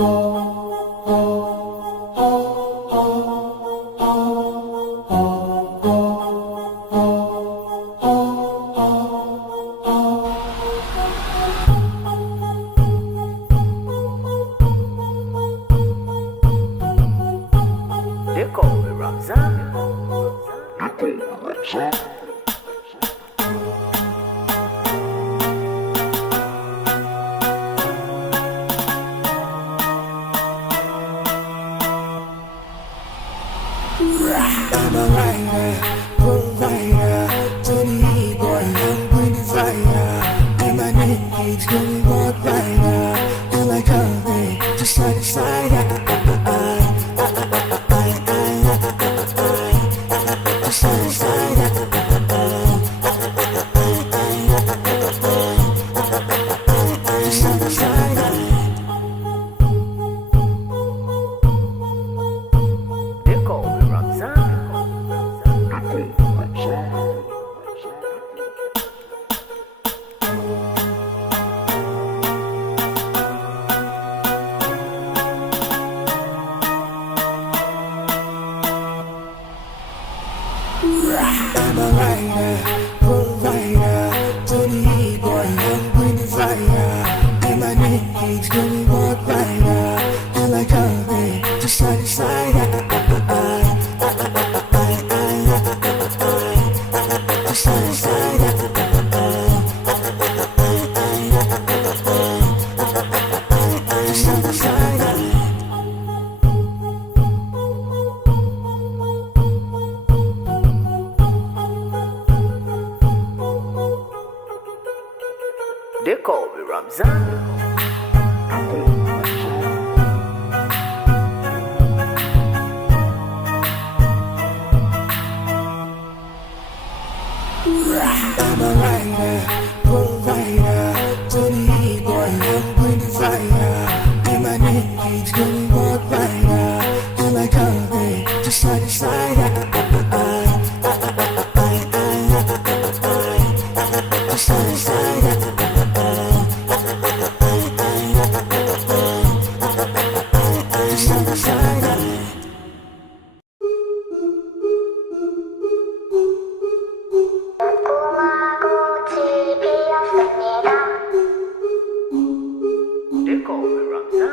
I'm a writer, provider, to the boy, I'm going to fire. And my name keeps going walk rider, and like coming to side to side. To side to side. To side to side. I'm a writer, provider, to the boy, I'm going to fire. And my name keeps going walk rider, and like coming to side to side. To side to side. To side to side. They call me Ramzan. I'm a writer, provider, to the boy, I'm going to fire. And my name keeps going walk rider, and like coming to side to side. To side to side. To side to side. They call me Ramzan.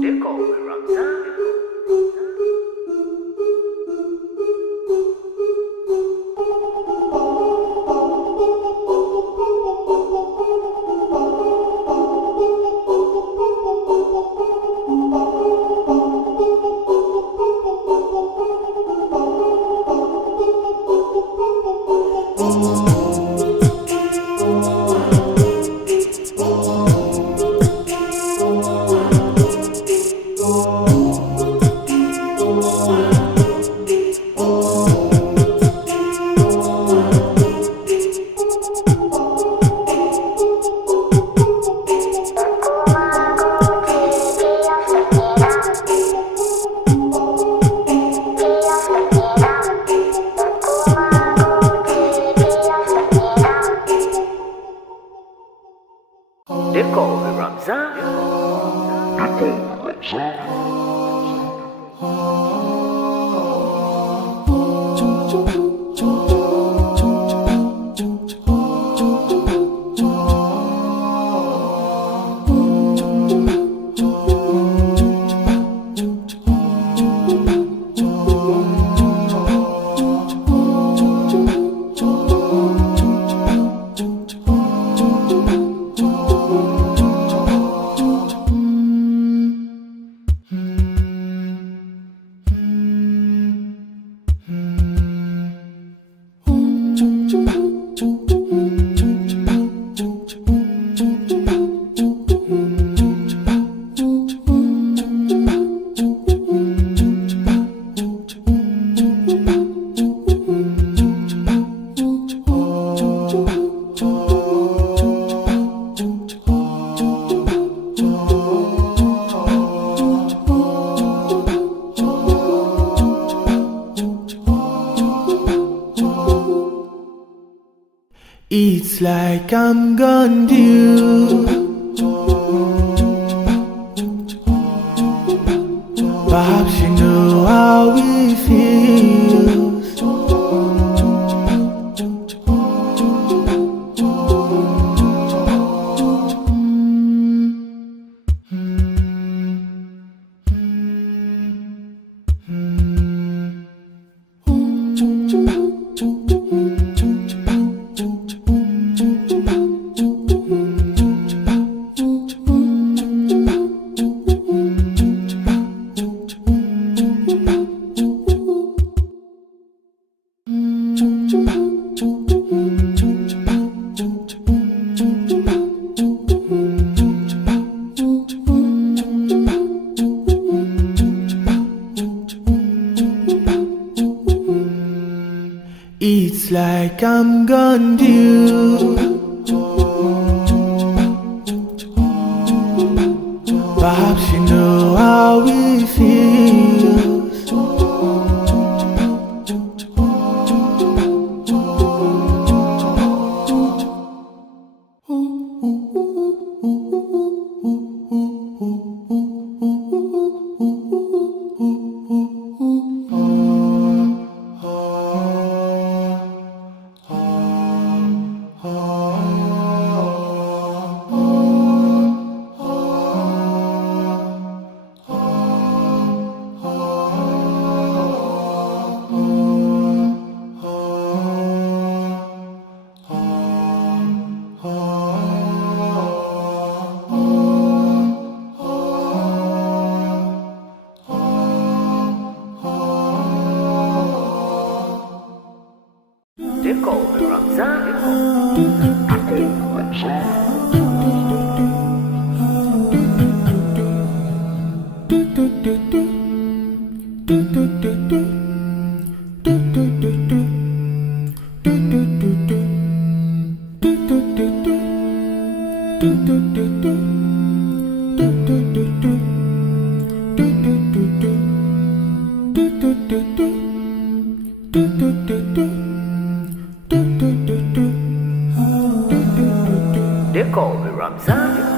They call me Ramzan. They call me Ramzan. like I'm gone due. Perhaps you know how it feels. It's like I'm gone due. Perhaps you know how it feels. They call me Ramzan. They call me Ramzan.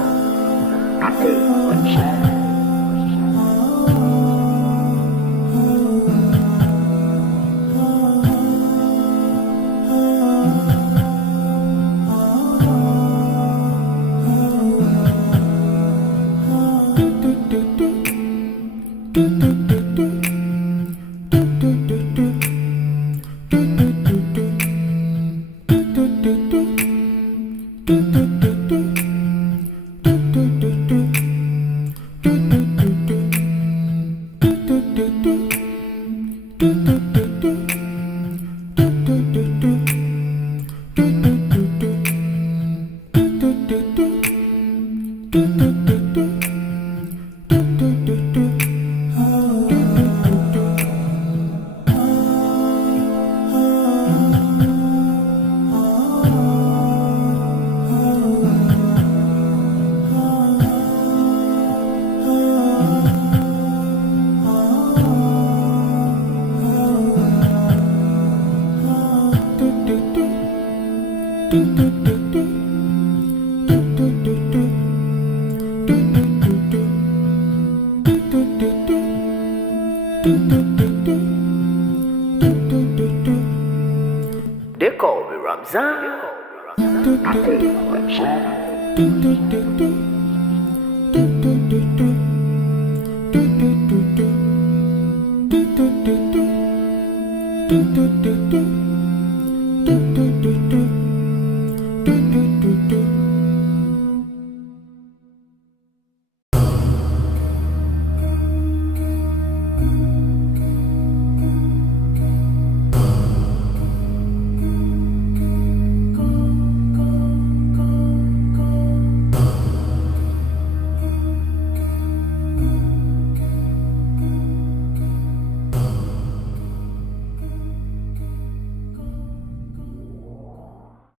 They call me Ramzan. Do